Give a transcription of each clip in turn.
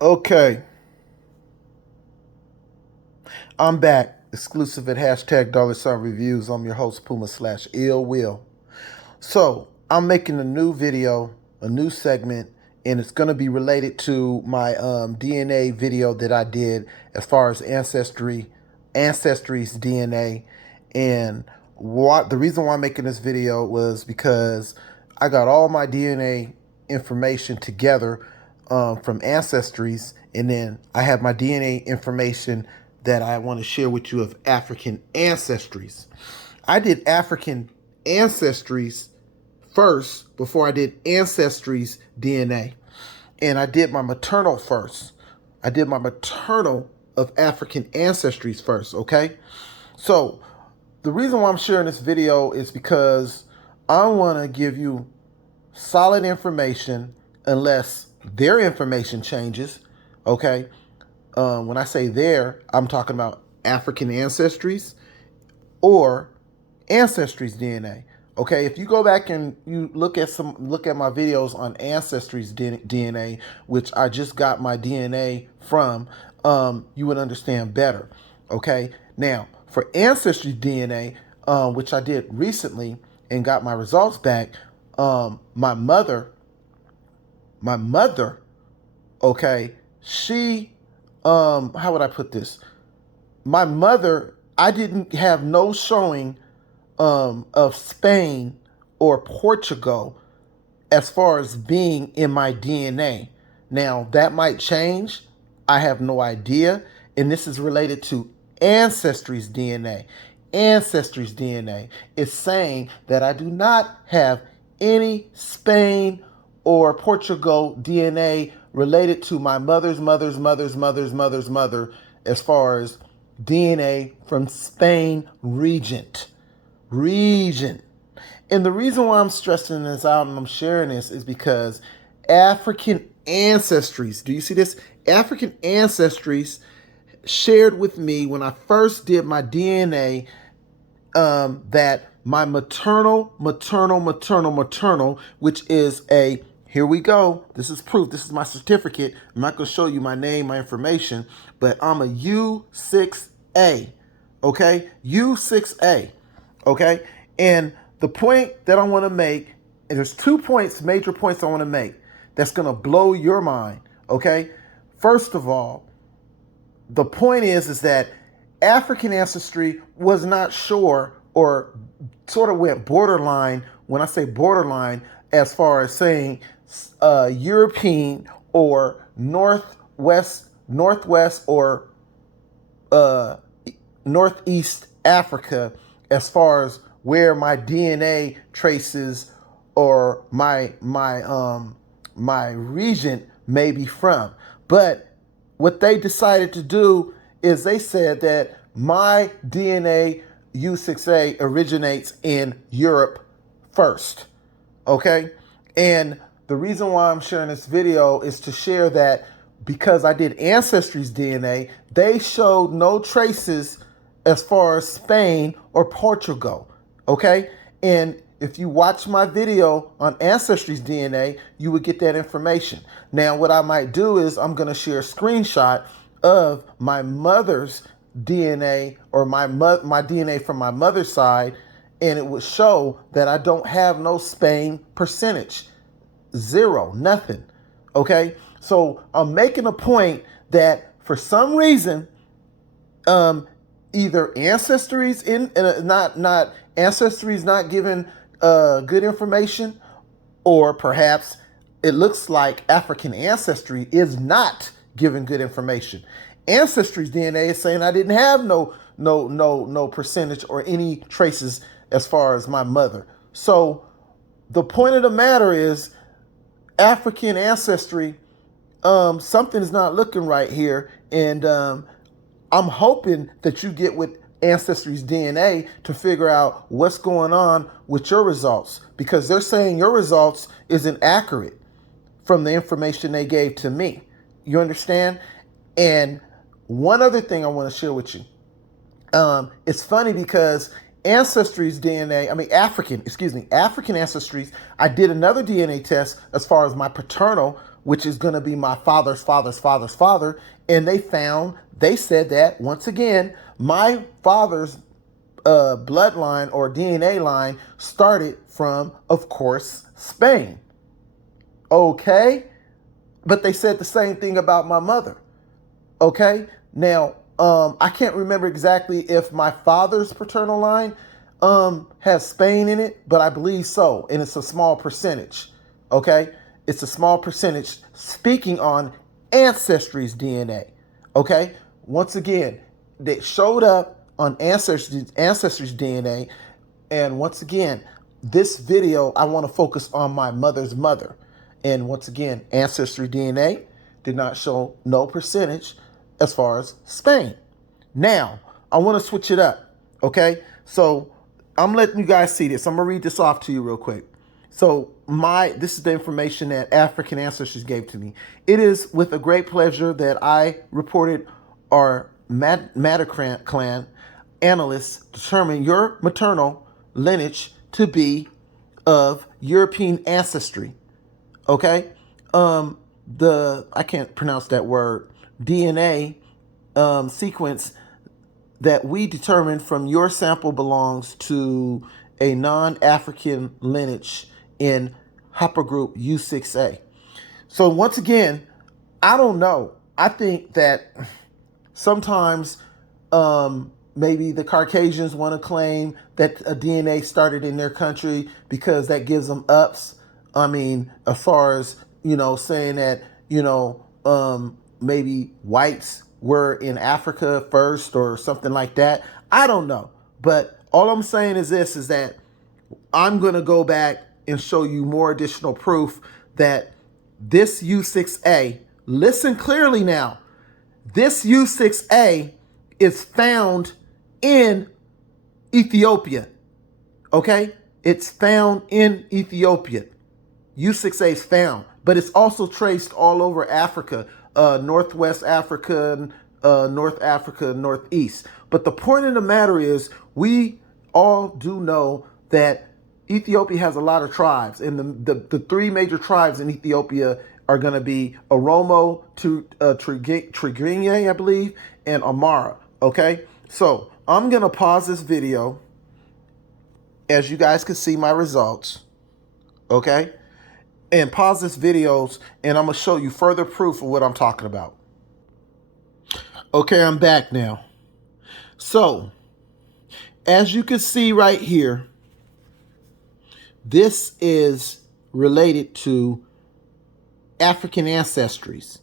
Okay, I'm back. Exclusive at hashtag $ reviews. I'm your host, Puma slash Ill Will. So, I'm making a new video, a new segment, and it's going to be related to my DNA video that I did as far as Ancestry's DNA. And what the reason why I'm making this video was because I got all my DNA information together from Ancestries, and then I have my DNA information that I want to share with you of African Ancestries. I did African Ancestries first before I did Ancestry's DNA. And I did my maternal first. I did my maternal of African Ancestries first, okay? So the reason why I'm sharing this video is because I want to give you solid information unless their information changes, okay? When I say their, I'm talking about African Ancestries or Ancestry's DNA. Okay, if you go back and you look at my videos on Ancestry's DNA, which I just got my DNA from, you would understand better. Okay, now for Ancestry DNA, which I did recently and got my results back, my mother, okay, she, how would I put this? My mother, I didn't have no showing of Spain or Portugal as far as being in my DNA. Now, that might change. I have no idea. And this is related to Ancestry's DNA. Ancestry's DNA is saying that I do not have any Spain or Portugal DNA related to my mother's mother as far as DNA from Spain region. And the reason why I'm stressing this out and I'm sharing this is because African Ancestries, do you see this? African Ancestries shared with me when I first did my DNA that my maternal, which is a, here we go, this is proof, this is my certificate. I'm not going to show you my name, my information, but I'm a U6a, okay? U6a. Okay, and the point that I want to make, and there's 2 points, major points I want to make that's going to blow your mind. Okay, first of all, the point is that African Ancestry was not sure, or sort of went borderline. When I say borderline, as far as saying European or northwest or northeast Africa, as far as where my DNA traces or my region may be from. But what they decided to do is they said that my DNA U6a originates in Europe first. Okay? And the reason why I'm sharing this video is to share that because I did Ancestry's DNA, they showed no traces as far as Spain or Portugal, okay? And if you watch my video on Ancestry's DNA, you would get that information. Now, what I might do is I'm going to share a screenshot of my mother's DNA or my DNA from my mother's side, and it would show that I don't have no Spain percentage. Zero, nothing, okay? So I'm making a point that for some reason, either Ancestry's not Ancestry's not giving good information, or perhaps it looks like African Ancestry is not giving good information. Ancestry's DNA is saying I didn't have no percentage or any traces as far as my mother. So the point of the matter is African Ancestry, something is not looking right here, and I'm hoping that you get with Ancestry's DNA to figure out what's going on with your results, because they're saying your results isn't accurate from the information they gave to me. You understand? And one other thing I want to share with you. It's funny because Ancestry's DNA, African Ancestry's, I did another DNA test as far as my paternal which is going to be my father's father's father's father. And they said that, once again, my father's bloodline or DNA line started from, of course, Spain. Okay? But they said the same thing about my mother. Okay? Now, I can't remember exactly if my father's paternal line has Spain in it, but I believe so. And it's a small percentage. Okay? It's a small percentage speaking on Ancestry's DNA. Okay? Once again, they showed up on Ancestry's DNA. And once again, this video, I want to focus on my mother's mother. And once again, Ancestry DNA did not show no percentage as far as Spain. Now, I want to switch it up. Okay? So I'm letting you guys see this. I'm going to read this off to you real quick. So this is the information that African Ancestry gave to me. It is with a great pleasure that I reported our Maternal clan analysts determine your maternal lineage to be of European ancestry. Okay? I can't pronounce that word, DNA sequence that we determined from your sample belongs to a non-African lineage in haplogroup U6a. So once again, I don't know. I think that sometimes maybe the Caucasians want to claim that a DNA started in their country because that gives them ups. I mean, as far as, saying that, maybe whites were in Africa first or something like that. I don't know. But all I'm saying is this, is that I'm going to go back and show you more additional proof that this U6a, listen clearly now, this U6a is found in Ethiopia. Okay? It's found in Ethiopia. U6a is found, but it's also traced all over Africa, Northwest Africa, North Africa, Northeast. But the point of the matter is, we all do know that Ethiopia has a lot of tribes, and the three major tribes in Ethiopia are going to be Oromo, Tigrinya, I believe, and Amara. Okay, so I'm going to pause this video as you guys can see my results. Okay, and pause this video, and I'm going to show you further proof of what I'm talking about. Okay, I'm back now. So, as you can see right here, this is related to African Ancestries.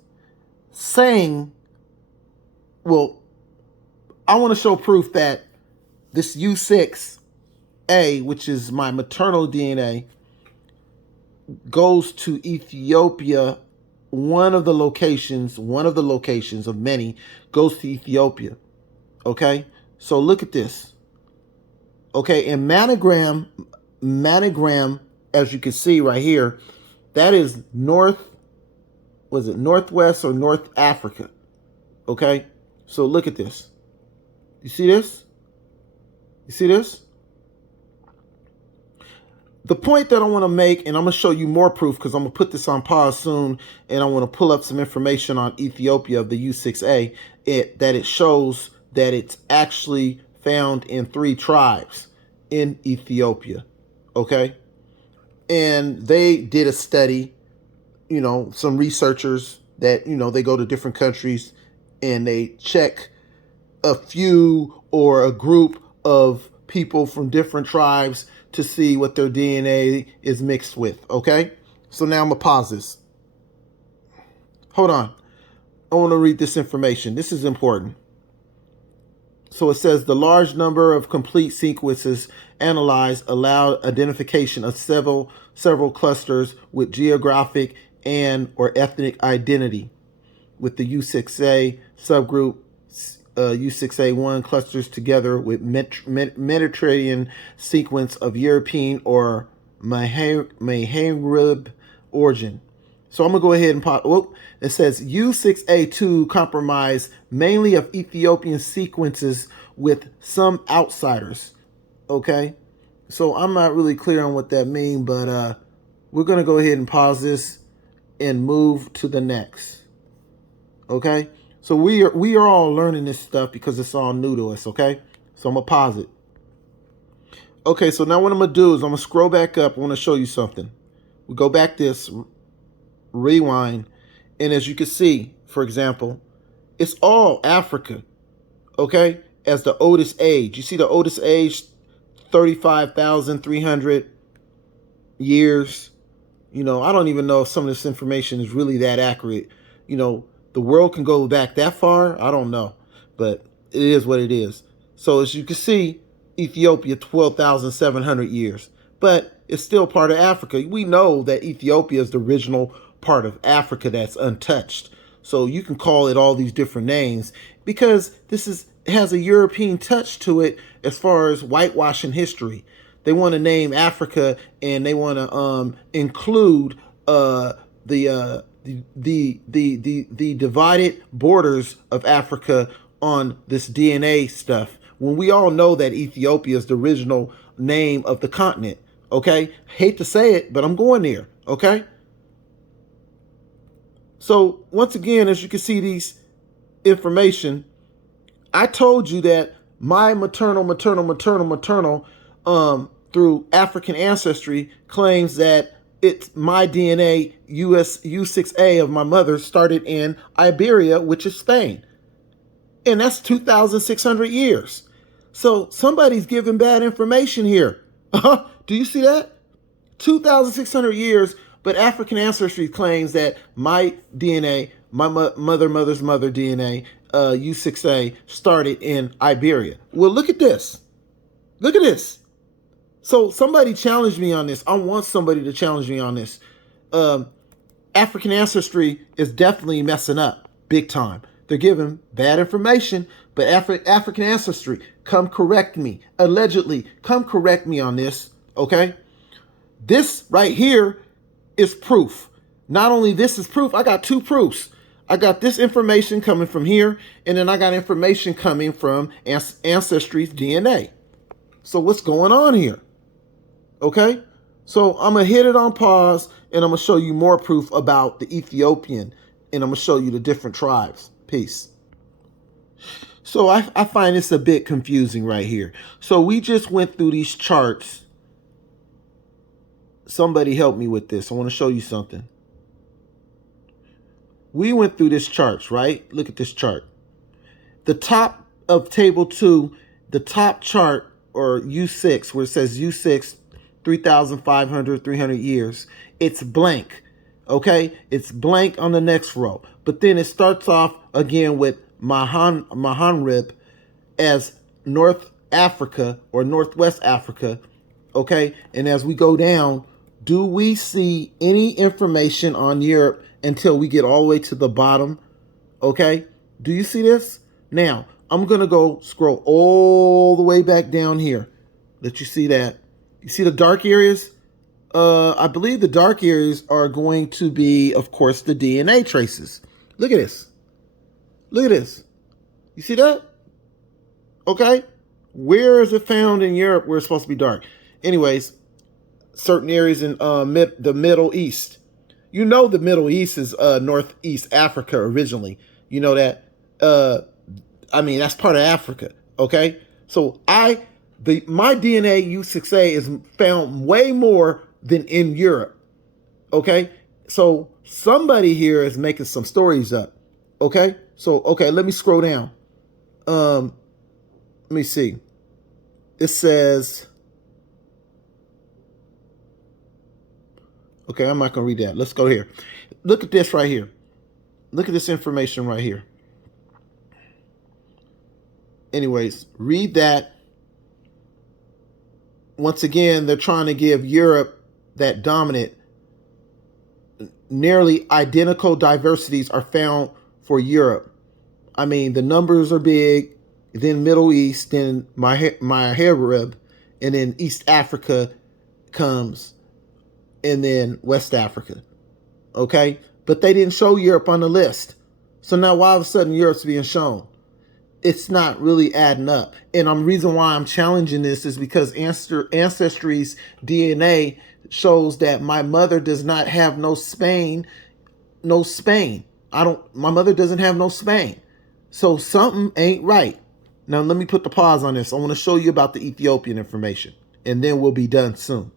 Saying, well, I want to show proof that this U6a, which is my maternal DNA, goes to Ethiopia. One of the locations of many goes to Ethiopia. Okay, so look at this. Okay, and manogram, as you can see right here, that is northwest or North Africa. Okay, so look at this. You see this? You see this? The point that I want to make, and I'm going to show you more proof because I'm going to put this on pause soon, and I want to pull up some information on Ethiopia of the U6a, that it shows that it's actually found in 3 tribes in Ethiopia. Okay? And they did a study, some researchers that, they go to different countries and they check a few or a group of people from different tribes to see what their DNA is mixed with. Okay? So now I'm going to pause this. Hold on. I want to read this information. This is important. So it says the large number of complete sequences analyzed allowed identification of several clusters with geographic and or ethnic identity, with the U6a subgroup U6a1 clusters together with Mediterranean sequence of European or Maghreb origin. So I'm going to go ahead and pop. It says U6a2 comprised mainly of Ethiopian sequences with some outsiders. Okay, so I'm not really clear on what that means, but we're going to go ahead and pause this and move to the next. Okay? So we are all learning this stuff because it's all new to us, okay? So I'm gonna pause it. Okay, so now what I'm gonna do is I'm gonna scroll back up. I want to show you something. We go back this, rewind, and as you can see, for example, it's all Africa, okay? As the oldest age. You see the oldest age, 35,300 years. You know, I don't even know if some of this information is really that accurate. You know, the world can go back that far. I don't know, but it is what it is. So as you can see, Ethiopia, 12,700 years, but it's still part of Africa. We know that Ethiopia is the original part of Africa that's untouched. So you can call it all these different names because this has a European touch to it as far as whitewashing history. They want to name Africa and they want to include the divided borders of Africa on this DNA stuff. When we all know that Ethiopia is the original name of the continent. Okay, hate to say it, but I'm going there. Okay. So once again, as you can see, these information, I told you that my maternal through African Ancestry claims that it's my DNA U6a of my mother started in Iberia, which is Spain. And that's 2,600 years. So somebody's giving bad information here. Do you see that? 2,600 years, but African Ancestry claims that my DNA, my mother's mother DNA, U6a, started in Iberia. Well, look at this. Look at this. So somebody challenged me on this. I want somebody to challenge me on this. African Ancestry is definitely messing up big time. They're giving bad information, but African Ancestry, come correct me. Allegedly, come correct me on this, okay? This right here is proof. Not only this is proof, I got two proofs. I got this information coming from here, and then I got information coming from Ancestry's DNA. So what's going on here? Okay, so I'm going to hit it on pause, and I'm going to show you more proof about the Ethiopian, and I'm going to show you the different tribes. Peace. So I find this a bit confusing right here. So we just went through these charts. Somebody help me with this. I want to show you something. We went through this charts, right? Look at this chart. The top of table 2, the top chart, or U6, where it says U6, 3,500, 300 years, it's blank, okay? It's blank on the next row. But then it starts off again with Mahanrib as North Africa or Northwest Africa, okay? And as we go down, do we see any information on Europe until we get all the way to the bottom, okay? Do you see this? Now, I'm going to go scroll all the way back down here. Let you see that. You see the dark areas? I believe the dark areas are going to be, of course, the DNA traces. Look at this. Look at this. You see that? Okay. Where is it found in Europe where it's supposed to be dark? Anyways, certain areas in the Middle East. You know the Middle East is Northeast Africa originally. You know that. I mean, that's part of Africa. Okay. So my DNA U6a is found way more than in Europe. Okay. So somebody here is making some stories up. Okay. So, okay, let me scroll down. Let me see. It says, okay, I'm not going to read that. Let's go here. Look at this right here. Look at this information right here. Anyways, read that. Once again, they're trying to give Europe that dominant, nearly identical diversities are found for Europe. I mean, the numbers are big. Then Middle East, then Maharib, and then East Africa comes, and then West Africa. Okay? But they didn't show Europe on the list. So now why all of a sudden Europe's being shown? It's not really adding up. And the reason why I'm challenging this is because Ancestry's DNA shows that my mother does not have no Spain no Spain. My mother doesn't have no Spain. So something ain't right. Now let me put the pause on this. I want to show you about the Ethiopian information, and then we'll be done soon.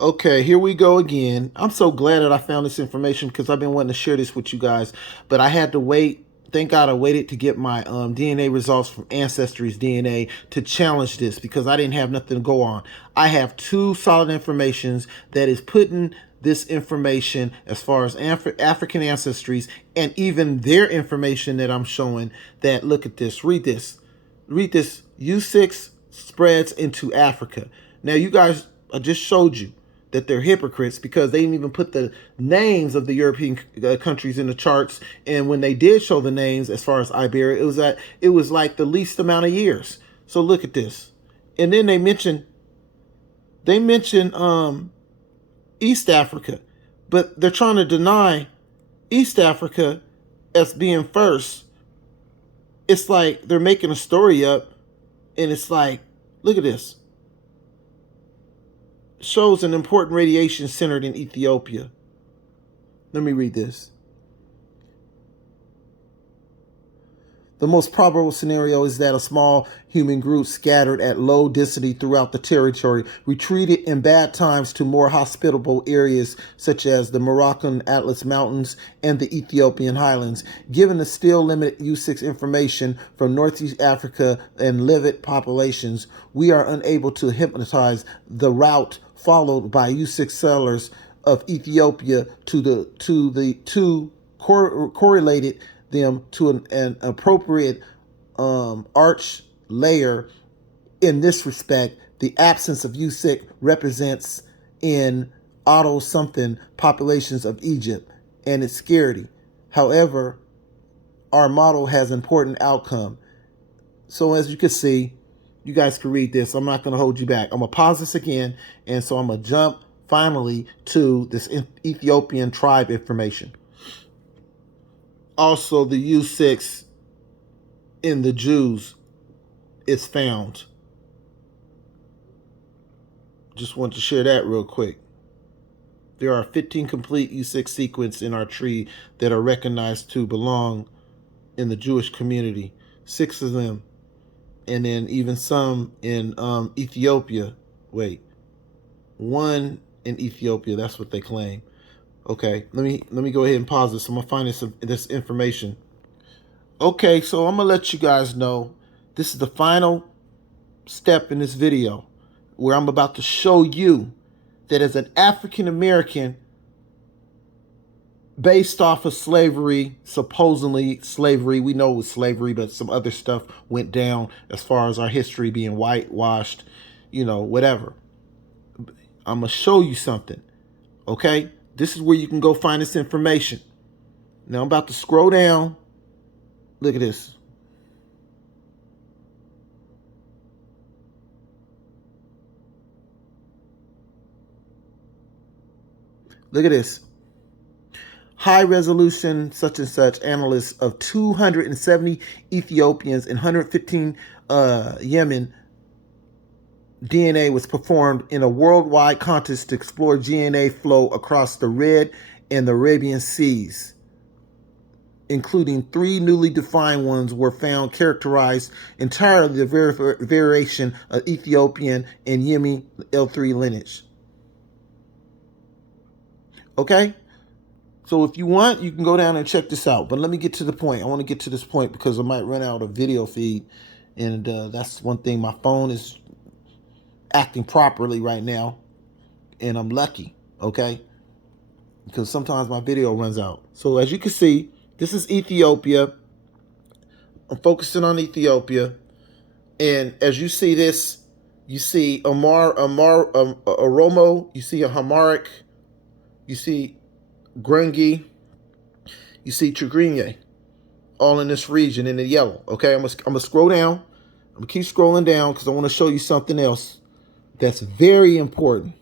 Okay, here we go again. I'm so glad that I found this information because I've been wanting to share this with you guys, but I had to wait. Thank God I waited to get my DNA results from Ancestry's DNA to challenge this because I didn't have nothing to go on. I have two solid informations that is putting this information as far as African ancestries and even their information that I'm showing that, look at this, read this. Read this. U6 spreads into Africa. Now, you guys, I just showed you that they're hypocrites because they didn't even put the names of the European countries in the charts. And when they did show the names, as far as Iberia, it was like the least amount of years. So look at this. And then they mention East Africa, but they're trying to deny East Africa as being first. It's like they're making a story up, and it's like, look at this. Shows an important radiation centered in Ethiopia. Let me read this. The most probable scenario is that a small human group scattered at low density throughout the territory retreated in bad times to more hospitable areas such as the Moroccan Atlas Mountains and the Ethiopian highlands. Given the still limited U6 information from Northeast Africa and livid populations, we are unable to hypnotize the route followed by U6 settlers of Ethiopia to correlated them to an appropriate arch layer. In this respect, the absence of U6 represents in auto something populations of Egypt and its scarcity. However, our model has important outcome. So as you can see, you guys can read this. I'm not going to hold you back. I'm going to pause this again. And so I'm going to jump finally to this Ethiopian tribe information. Also, the U6 in the Jews is found. Just want to share that real quick. There are 15 complete U6 sequences in our tree that are recognized to belong in the Jewish community. 6 of them. And then even some in Ethiopia. Wait. 1 in Ethiopia. That's what they claim. Okay, let me go ahead and pause this. I'm gonna find this information. Okay, so I'm gonna let you guys know this is the final step in this video where I'm about to show you that as an African American, based off of slavery, supposedly slavery, we know it was slavery, but some other stuff went down as far as our history being whitewashed, you know, whatever. I'm gonna show you something, okay? This is where you can go find this information. Now I'm about to scroll down. Look at this. Look at this. High resolution such and such analysis of 270 Ethiopians and 115 Yemen DNA was performed in a worldwide contest to explore DNA flow across the Red and the Arabian Seas, including 3 newly defined ones were found characterized entirely the variation of Ethiopian and Yemeni L3 lineage. Okay? So if you want, you can go down and check this out. But let me get to the point. I want to get to this point because I might run out of video feed. And that's one thing. My phone is acting properly right now, and I'm lucky, okay, because sometimes my video runs out. So as you can see, this is Ethiopia. I'm focusing on Ethiopia, and as you see this, you see Oromo, you see a Hamaric, you see Grungi, you see Tigrinya, all in this region in the yellow. Okay, I'm gonna scroll down. I'm gonna keep scrolling down because I want to show you something else that's very important.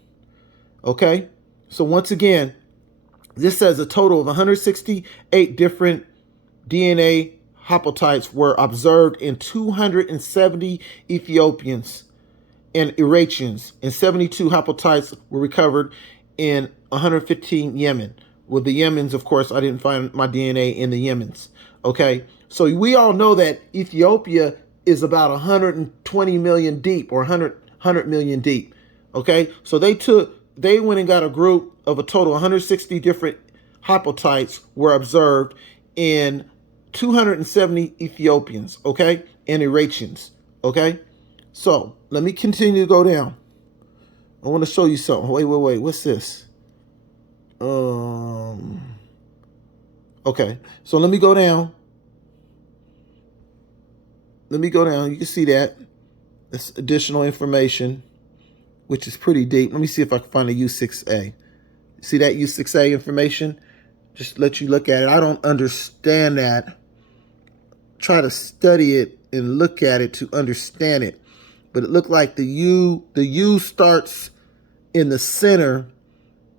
Okay, so once again, this says a total of 168 different DNA haplotypes were observed in 270 Ethiopians and Eritreans, and 72 haplotypes were recovered in 115 Yemen. With the Yemens, of course, I didn't find my DNA in the Yemens. Okay, so we all know that Ethiopia is about 120 million deep, or 100 million deep. Okay, so they went and got a group of a total 160 different haplotypes were observed in 270 Ethiopians, okay, and Eritreans, okay. So let me continue to go down. I want to show you something. Wait, what's this? Okay, so let me go down. You can see that. That's additional information, which is pretty deep. Let me see if I can find a U6a. See that U6a information? Just let you look at it. I don't understand that. Try to study it and look at it to understand it. But it looked like the U starts in the center,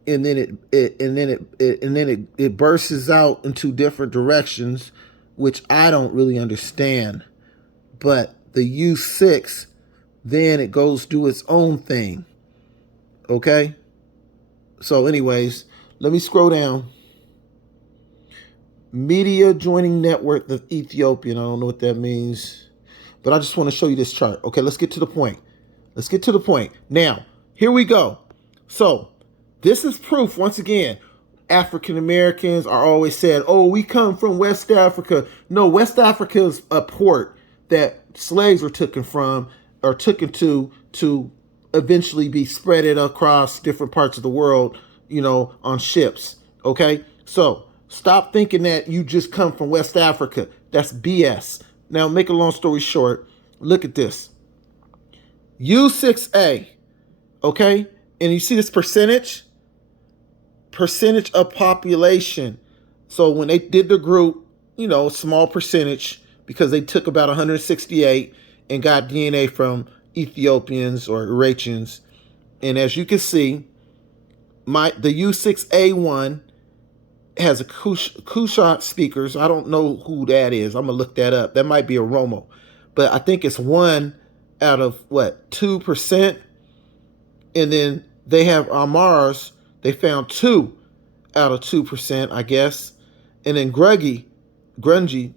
and then it bursts out into different directions, which I don't really understand. But the U6, then it goes do its own thing. Okay? So anyways, let me scroll down. Media joining network of Ethiopian. I don't know what that means, but I just want to show you this chart. Okay, let's get to the point. Now, here we go. So this is proof, once again, African Americans are always said, oh, we come from West Africa. No, West Africa is a port that slaves were taken from, or taken to eventually be spread across different parts of the world, on ships. Okay, so stop thinking that you just come from West Africa. That's BS. Now, make a long story short, look at this. U6a, okay? And you see this percentage of population. So when they did the group, small percentage, because they took about 168 and got DNA from Ethiopians or Eritreans. And as you can see, the U6a1 has a Kushite speakers. I don't know who that is. I'm going to look that up. That might be a Romo. But I think it's 1 out of, 2%? And then they have Amars. They found 2 out of 2%, I guess. And then Grungy,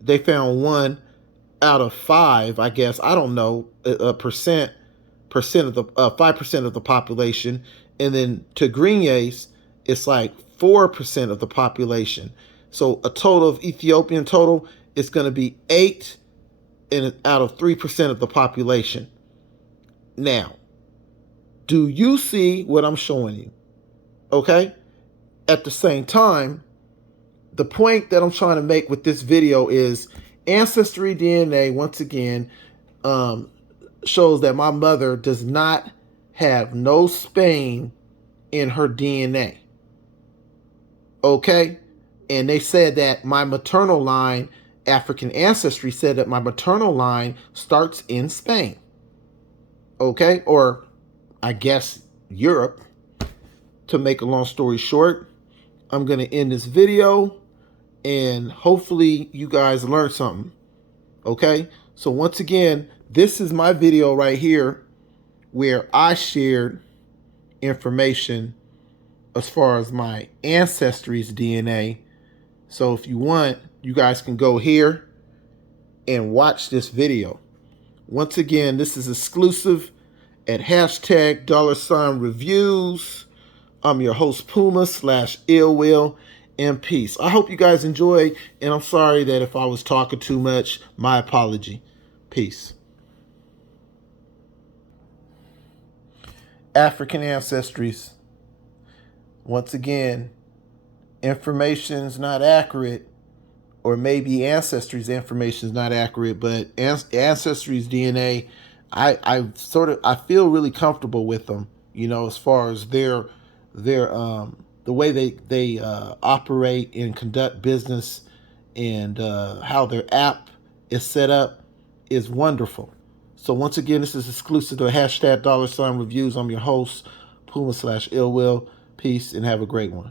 they found 1 out of 5, I guess. I don't know, percent of the 5% of the population. And then Tigrinyes, it's like 4% of the population. So a total of Ethiopian total is going to be 8 out of 3% of the population. Now, do you see what I'm showing you? Okay? At the same time, the point that I'm trying to make with this video is Ancestry DNA, once again, shows that my mother does not have no Spain in her DNA. Okay? And they said that my maternal line, African Ancestry, said that my maternal line starts in Spain. Okay? Or I guess Europe. To make a long story short, I'm going to end this video and hopefully you guys learned something. Okay? So once again, this is my video right here where I shared information as far as my ancestry's DNA. So if you want, you guys can go here and watch this video. Once again, this is exclusive at #$reviews. I'm your host, Puma/illwill, and peace. I hope you guys enjoyed, and I'm sorry that if I was talking too much, my apology. Peace. African Ancestries. Once again, information's not accurate, or maybe Ancestry's information is not accurate, but Ancestry's DNA, I feel really comfortable with them, as far as their the way they operate and conduct business, and how their app is set up is wonderful. So once again, this is exclusive to #$reviews. I'm your host, Puma/illwill. Peace and have a great one.